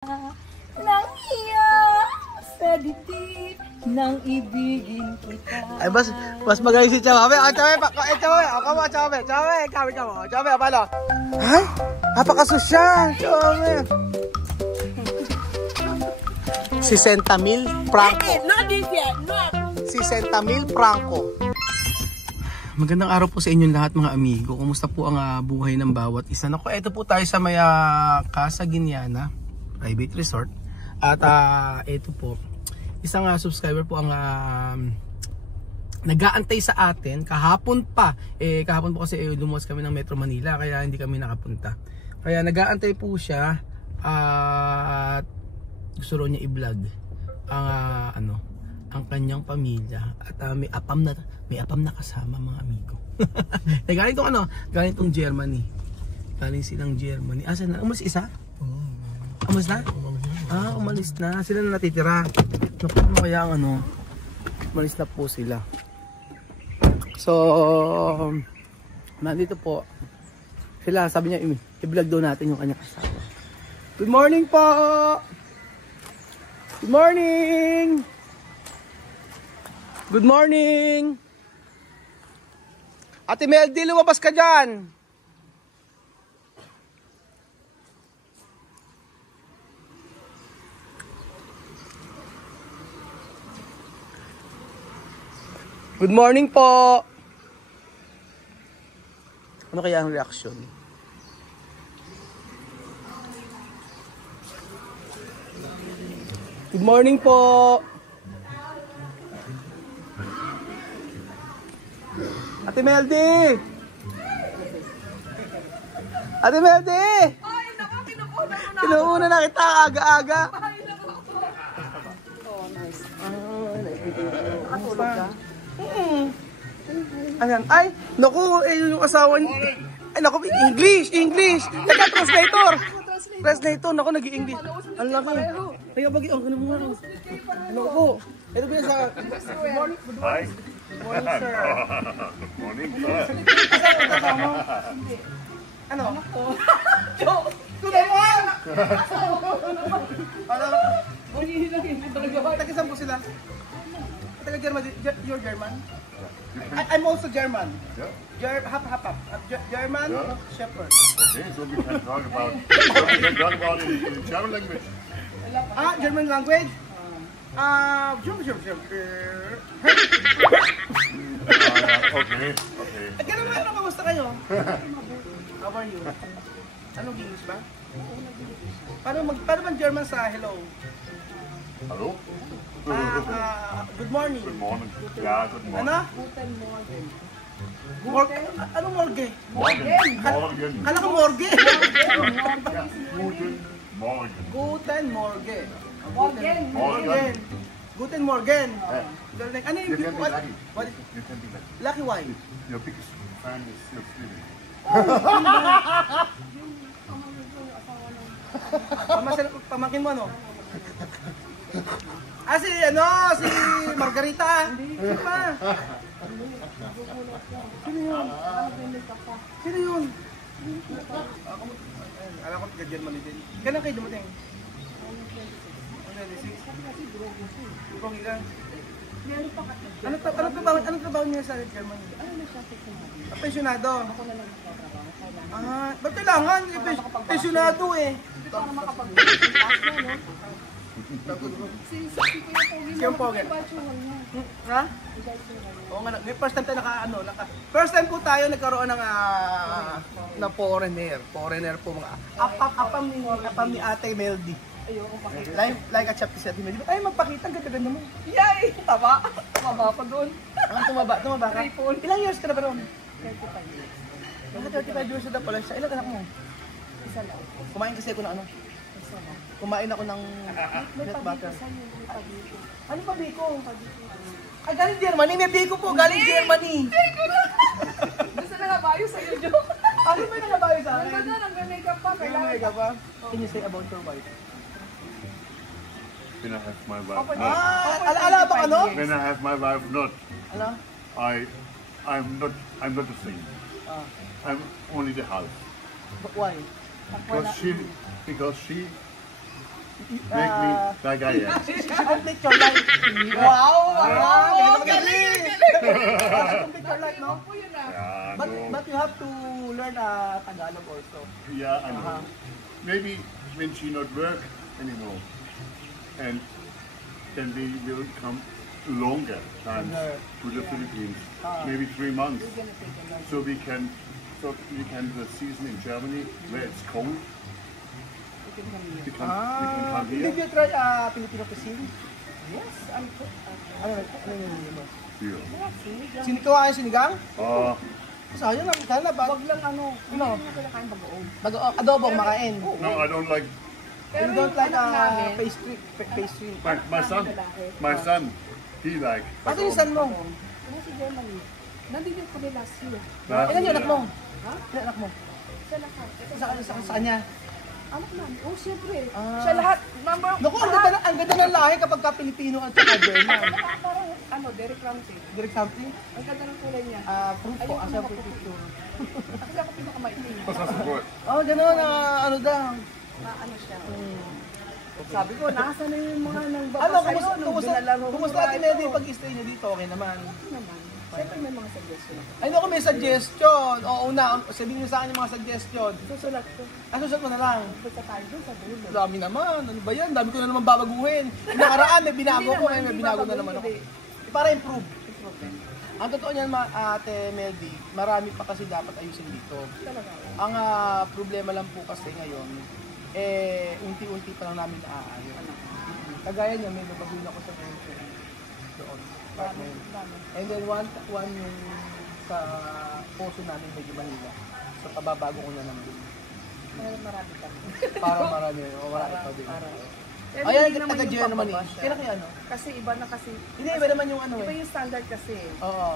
Nang iya sa dibdib nang ibigin kita. Ay, mas magaling si Chawabe. O, Chawabe, Chawabe. O, kamo, Chawabe. Chawabe, kami kamo. Chawabe, palo. Ay, napakasosyal. Chawabe. 60,000 Franco. 60,000 Franco. Magandang araw po sa inyong lahat mga amigo. Kumusta po ang buhay ng bawat isa? Naku, ito po tayo sa may Casa Guiniana Private Resort. At ito po, isang subscriber po ang nag-aantay sa atin kahapon pa. Kahapon po kasi lumuwas kami ng Metro Manila kaya hindi kami nakapunta. Kaya nag-aantay po siya at gusto rin niya i-vlog ang kanyang pamilya at may apam na kasama mga amigo. Galing tong Germany. Galing silang Germany. Saan na? Umalis isa? Umalis na? Umalis na. Sila na natitira. Naku, kaya umalis na po sila. So, nandito po sila. Sabi niya, i-vlog daw natin yung kanyang kasama. Good morning po! Good morning! Good morning! Ate Meldy, lumabas ka dyan! Good morning po! Ano kaya ang reaksyon? Good morning po! Ate Meldy! Ate Meldy! Ay, naku, kinuuna na kita aga-aga. Oh, nice. Nakatulog ka? Ayan. Ay, naku, yung asawa niya. Ay, naku, English. Nagka-translator. Naku, nag-i-English. Ang laki. Kaya bagi, ang ganun mo nga. Naku, ito ba yan sa... Good morning. Hi. Good morning, sir. Good morning, sir. Asan ang kasama mo? Ano? Tulungan! Taga-saan po sila? Taga-German. You're German? I'm also German. Yeah. Half. German, Yeah. Shepherd. Okay, so we can talk about in German language. German language? Okay. Ganun ba? Kamusta kayo? How are you? Anong English ba? Paano man German sa hello? Hello? Good morning. Good morning. Yeah, good morning. Ano? Anong morgue? Morgen. Kala ko morgue. Guten Morgen. Guten Morgen. Guten Morgen. Ano yung You can be lucky. What? You can be lucky. Lucky why? Your biggest fan is your Stevie. Pamangkin mo ano? Si Margarita. Sino pa? Sino yun? Alam ko taga-Germany din. Kailan kayo dumating? 26? Ibang ilan? Ano trabaho niya sa Germany? Pensionado? Ba't kailangan? Pensionado eh. Siyang Pogi. Ha? Oo nga, first time tayo first time po tayo nagkaroon ng na foreigner po mga apam ni Ate Meldy. Like a chapter sa Ate Meldy. Ay, magpakita, ang ganda-ganda mo. Yay! Tama pa doon. Tumaba ka? Ilang years ka na ba ron? 35 years. 35 years na pala siya. Ilang anak mo? Isa lang. Kumain kasi ako ng ano? Isa lang. Kumain ako ng May peanut pabiko butter. sa'yo. May pabiko. Ano pa biko? Ay, galing Germany. May biko po. Galing Germany. Gusto na nabayo sa'yo, Jo. Ano ba yung nalabayo sa akin? Ganda na, nag-makeup pa. Kailangan ka pa? Can you say about your wife? When I have my wife, Open. not. Ala ba ano? When I have my wife, not. Ano? I'm not a singer. I'm only the house. But why? Because she Make me that guy, yeah. complete your life. Wow! Wow! Galing! Complete your life, no? Po yun ah. Yeah, But no. but you have to learn Tagalog also. Yeah, I know. Maybe when she not work anymore, and then we will come longer times to the Philippines. Maybe 3 months. We're gonna take a lunch. So we can the season in Germany where it's cold. We can come here. We can come Did here. you try Filipino cuisine? Yes, I'm Ano yun mo? Yeah. Sinikawa sinigang? Sayang lang, sana ba? Wag lang ano. Ano? Hindi na kinakain bagoong. Adobo makain. No, I don't like. You don't like anak namin, pastry. My son, he like. Ate yung son mo? ano si Germany? Nandito ko nila last year. Ilan yung anak mo? Ha? Ilan anak mo? Siya lahat. Sa kanya? Anak namin. Oh, siyempre. Ah. Siya lahat. Number. Naku, ang ganda ng lahi kapag ka Pilipino at saka German. Parang ano, Derek Ramsey. Direct something? Ang ganda ng kulay niya. Fruit po, asa fruit picture. Kasi ako pinakamaitin. Support. Oh, gano'n, ano daw. Na ano siya. Sabi ko, nasa na yung mga nang baba Ano, sa'yo. kumusta Ate Medi pag-stay niyo dito? Okay naman. Naman. Siyempre may mga suggestion ako. Ay, naku, may suggestion. Oo na, sabihin niyo sa akin yung mga suggestion. Susulat ko. Susunod mo na lang. Basta tayo dun sa dulo. Dami naman. Ano ba yan? Dami ko na naman babaguhin. Yung nakaraan, may binago ko. May Hindi binago na babaguhin, naman ako. hindi. Para improve. Improvement. Ang totoo niyan, Ate Meldy, marami pa kasi dapat ayusin dito. Talaga. Ang problema lang po kasi ngayon, unti-unti pa lang namin naaayos. Kagaya niya, may nabaguhin ako sa pension doon. Apartment. And then one yung sa poso namin medyo mahila. So pababago ko na naman. Marami pa. Para marami, marami pa din. Pero Ayan, hindi naman yung taga-Germany. pababa siya. Kaya kaya ano? Kasi iba na kasi. Hindi, iba naman yung ano Iba eh. yung standard kasi. Oo.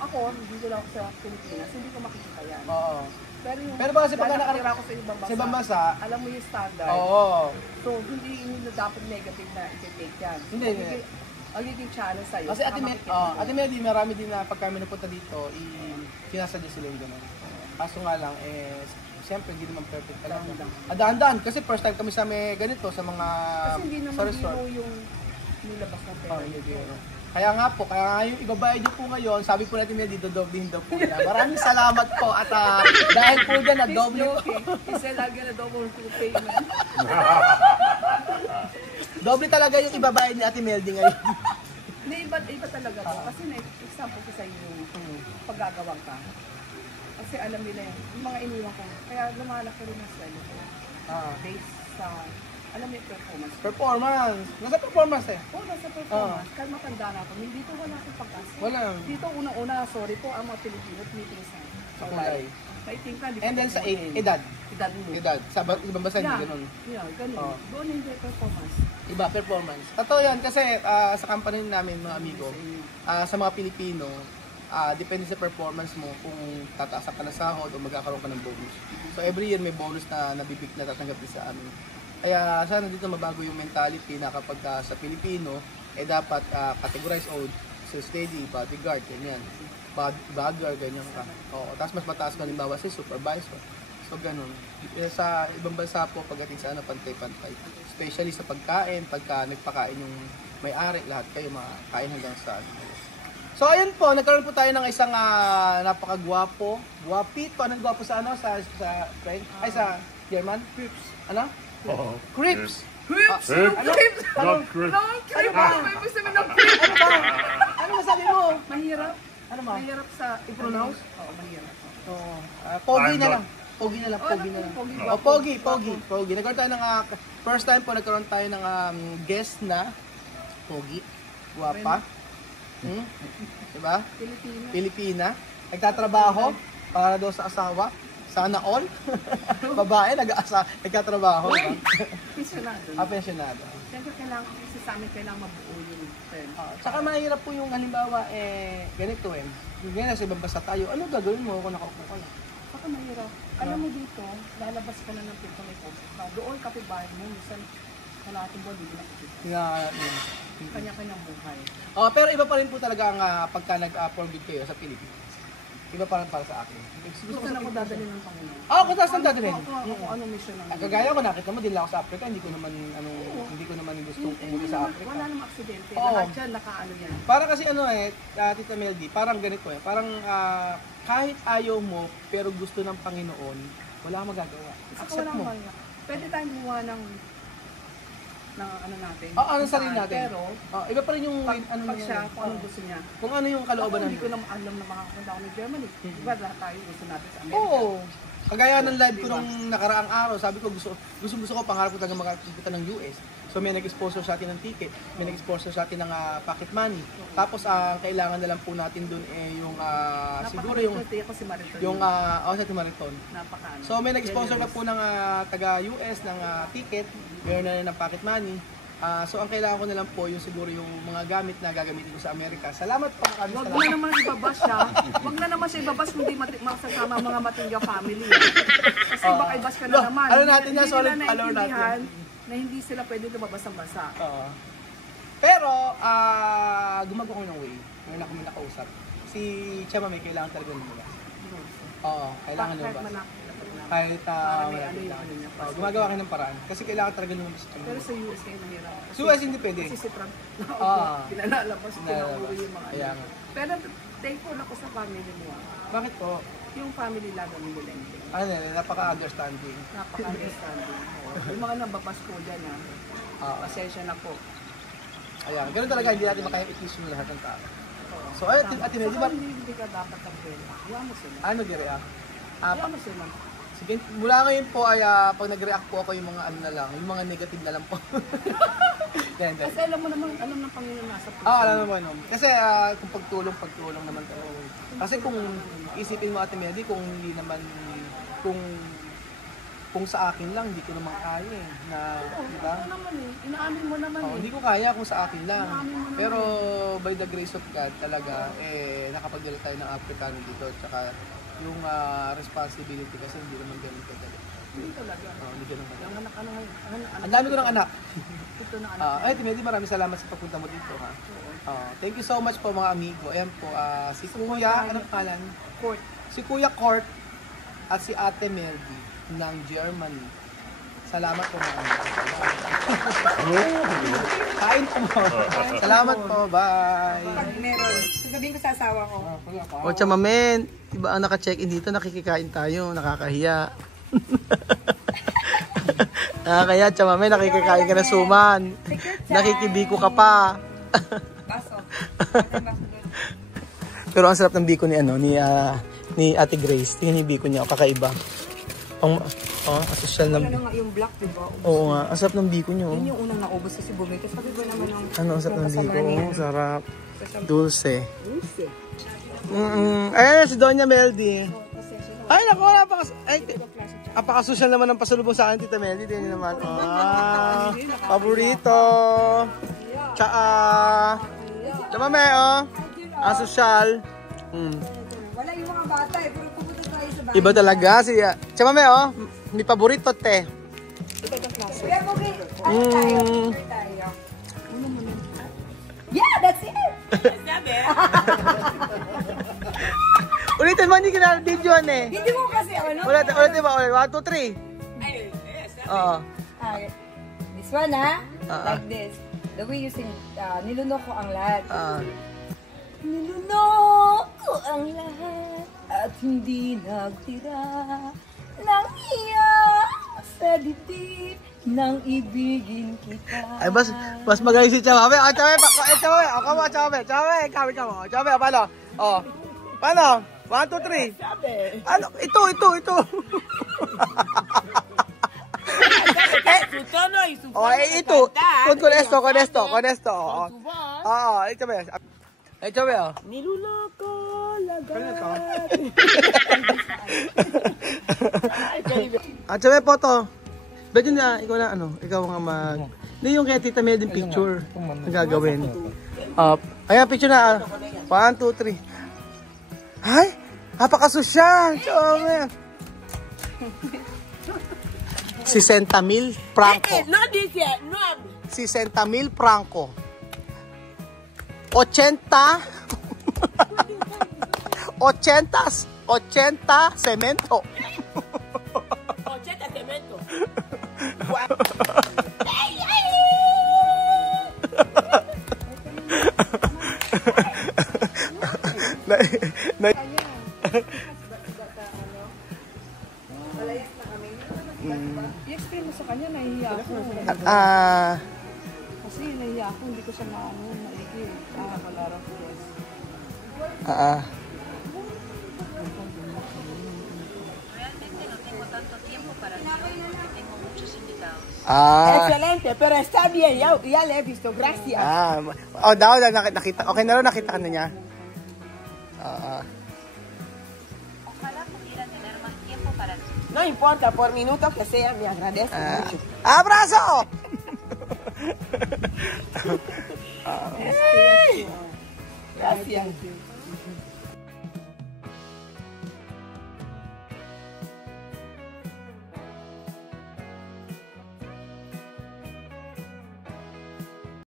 Ako, dito lang ako sa Pilipinas, hindi ko makikita yan. Oo. Pero ba kasi pagka dahil nakatira ako sa ibang bansa, sa ibang bansa, alam mo yung standard. Oo. So, hindi na dapat negative na i-take yan. Hindi. Magiging challenge sa'yo. Kasi Ate Meldy, marami din na pag kami napunta dito, sinasuggest sila yung gano'n. Kaso nga lang, siyempre hindi naman perfect talaga. Dahan-dahan, kasi first time kami sa may ganito, sa mga Kasi hindi sa naman resort. biro yung nilabas na pera. Oh, hindi biro. Kaya nga po, kaya nga yung ibabayad niyo po ngayon, sabi po natin Meldy, dodoblehin daw po niya. Maraming salamat po at dahil po dyan, He's na-doble po. joking. He said, I'm gonna double payment. Doble talaga yung ibabayad ni Ate Meldy ngayon. Hindi, iba talaga to. Kasi example ko sa inyo, paggagawang ka. Kasi alam nila yan, yung mga iniwan ko. Kaya lumalaki rin ang sweldo ko. Based sa, alam mo yung performance. Performance. Nasa performance eh. Oo, nasa performance. Kahit matanda na ako, dito wala akong pagkasi. Wala. Dito unang-una, sorry po, ang mga Pilipino, meeting sa kulay. Maiting ka, di And ka then sa kukunin. edad. Edad mo. Edad. Sa ibang bansa hindi ganun. Yeah, ganun. Oo. Doon hindi performance. Iba, performance. Totoo yan kasi sa company namin mga amigo, sa mga Pilipino, depende sa performance mo kung tataas ka na sahod o magkakaroon ka ng bonus. So every year may bonus na nabibig na tatanggap din sa amin. Kaya sana dito mabago yung mentality na kapag sa Pilipino, dapat categorize o steady, bodyguard, ganyan. Bodyguard, ganyan ka. Oo, tapos mas mataas ka halimbawa si supervisor. So ganun. Sa ibang bansa po pagdating sa pantay-pantay. Especially sa pagkain, pagka nagpakain yung may-ari, lahat kayo makakain hanggang sa So ayun po, nagkaroon po tayo ng isang napakagwapo, guwapito, anong gwapo sa sa French? Ay sa German? Crips. Ano? Oh. Crips. Crips! Crips? Crips! Not Chris. Long Ano Crips! ba? May gusto mo ng Crips! Ano ba? Ano masabi mo? Mahirap. Ano ba? Mahirap sa I-pronounce? Oo, mahirap. Oo. Pogi I'm na not. lang. Pogi na lang, Oh, pogi na lang. pogi, Oh, pogi. Nagkaroon tayo ng first time po nagkaroon tayo ng guest na pogi, guwapa. Diba? Pilipino. Pilipina. Nagtatrabaho para daw sa asawa. Sana all. Babae nagtatrabaho. Diba? Pensionado. Pensionado. Siyempre kailangan kasi sa amin kailangan mabuo yung term. Tsaka mahirap po yung halimbawa ganito Ganyan sa ibang bansa tayo. Ano gagawin mo kung nakaupo ka lang? Baka mahirap. Alam mo dito, lalabas ka na ng pinto may posit pa. Doon kapibahay mo, minsan kalating buwan, hindi nakikita. Kanya-kanyang buhay. Pero iba pa rin po talaga ang pagka nag-for good kayo sa Pilipinas. Iba pa rin para sa akin. Gusto na ako dadalhin ng Panginoon. Ako taas ng dadalhin. Kung anong mission ng Kagaya ko, nakita mo, din lang ako sa Africa, hindi ko naman gustong pumunta sa Africa. Wala namang aksidente. Oo. Lahat dyan, nakaano yan. Para kasi Tita Meldy, parang ganito parang kahit ayaw mo, pero gusto ng Panginoon, wala kang magagawa. Ako Accept wala mo. naman. Pwede tayong gumawa ng ano natin. Ang sarili natin. Pero, Iba pa rin yung pag niya. siya, kung anong gusto niya. Kung ano yung kalooban Ako, natin. hindi ko naman alam na makakapunta ako ng Germany. Diba lahat tayo gusto natin sa Amerika? Oo. Kagaya ng live ko nung nakaraang araw, sabi ko gusto ko pangarap ko talaga makapunta ng US. So may nag-sponsor sa atin ng ticket, may nag-sponsor sa atin ng pocket money. Tapos kailangan na lang po natin doon yung siguro yung Napaka-swerte ako si Mariton. sa Timariton. Napaka-ano. So may nag-sponsor na po ng taga US ng ticket, meron na ng pocket money. So ang kailangan ko na lang po yung siguro yung mga gamit na gagamitin ko sa Amerika. Salamat po kami. Wag mo na naman ibabas siya. Wag na naman siya ibabas kung di masasama mga Matingga family. Kasi baka ibas ka na naman. Ano natin na, Hindi solid nila follower natin. naintindihan na hindi sila pwede lumabas ng bansa. Oo. Pero, gumagawa ko ng way. Meron na kami nakausap. Si Chama may kailangan talaga lumabas. Oo, kailangan Kahit lumabas. malaki na pag naman. Kahit Para may malapit ano lang. yung niya. Gumagawa ka ng paraan. Kasi kailangan talaga lumabas si Chama. Pero sa US kayo nahirap. Sa US hindi pwede. Kasi si Trump Ah. pinalalabas, pinauwi yung mga Kaya ano. nga. Pero thankful ako sa family mo. Bakit po? Yung family lagi ng Milente. Napaka-understanding. Napaka-understanding. Yung mga nababas ko dyan pasensya na po. Ayan, ganun talaga, hindi natin makaya-itis yung lahat ng tao. So, Ate Mel, di ba? Hindi ka dapat mag-react. Huwag mo sila. Ano di-react? Huwag mo sila. Sige, mula ngayon po ay pag nag-react po ako yung mga ano na lang, yung mga negative na lang po. Yan, Kasi alam mo naman, alam ng Panginoon nasa puso. alam naman no. Kasi kung pagtulong naman tayo. Kasi kung isipin mo Ate Medi, kung hindi naman, kung sa akin lang, hindi ko naman kaya na, di ba? Ano naman inaamin mo naman Hindi ko kaya kung sa akin lang. Inaamin mo naman. Pero by the grace of God talaga, nakapagdala tayo ng Africano dito. Tsaka yung responsibility kasi hindi naman ganun kadali. Hindi talaga. Hindi ganun kadali. Ang anak, Ang dami ko ng anak. ito na anak. Ate Medi, maraming salamat sa pagpunta mo dito ha. Thank you so much po mga amigo. Ayan po, si Kuya, anong pangalan? Court. Si Kuya Court at si Ate Meldy ng Germany. Salamat po mga amigo. Kain po mo. Salamat po, bye. Pag meron, sasabihin ko sa asawa ko. O Chamamen, iba ang naka-check-in dito, nakikikain tayo, nakakahiya. Nakakahiya, Chamamen, nakikikain ka na suman. Nakikibiko ka pa. Baso. Pero ang sarap ng biko ni ni Ate Grace. Tingnan yung biko niya, kakaiba. Asosyal na. Ano nga yung black, diba? Oo nga, ang sarap ng biko niyo. Yun yung unang naubos kasi bumili. Sabi ba naman ng... Ano, ang sarap ng biko? Oo, sarap. Dulce. Dulce. Ayan, si Doña Meldy. Ay, naku, napaka-social naman ng pasalubong sa akin, Tita Meldy. Tingnan niyo naman. Paborito. Tsaka, Chamame, ang social. Wala yung mga bata eh, pero pupunta tayo sa bahay. Iba talaga si Chamame, may paborito, te. Kaya okay, ano tayo? Yeah, that's it! Ulitin mo, hindi ka na-videoan eh. Hindi mo kasi ano? Ulitin mo, 1, 2, 3. Oo. This one like this. The way you sing, nilunok ko ang lahat. Nilunok ko ang lahat at hindi nagtira ng iya sa dibdib nang ibigin kita. Ay, mas magaling si Chamame. Chamame, kawit ka mo. Chamame, paano? Paano? 1, 2, 3. Ano? Ito. Ito con esto. Chamame. Niluloko lagat. Chamame, photo. Pwede na, ikaw ang Hindi yung kaya Tita Mel din picture na gagawin. Ayan, picture na. 1, 2, 3. Ay, napakasosyal. Chamame. 60,000 franco. Not this yet, no. 60,000 franco. 80 80 semento. 80 cemento. Malayas na kami. I-explain mo sa kanya, nahihiya ako. Kasi nahihiya ako, hindi ko siya maigi. Nakakalaro ko, yes. Excelente, pero está bien, ya le he visto, gracias. Nakita. Okay na rin, nakita ka na niya. No importa, por minuto que sea, me agradece mucho. ¡Abrazo! Gracias.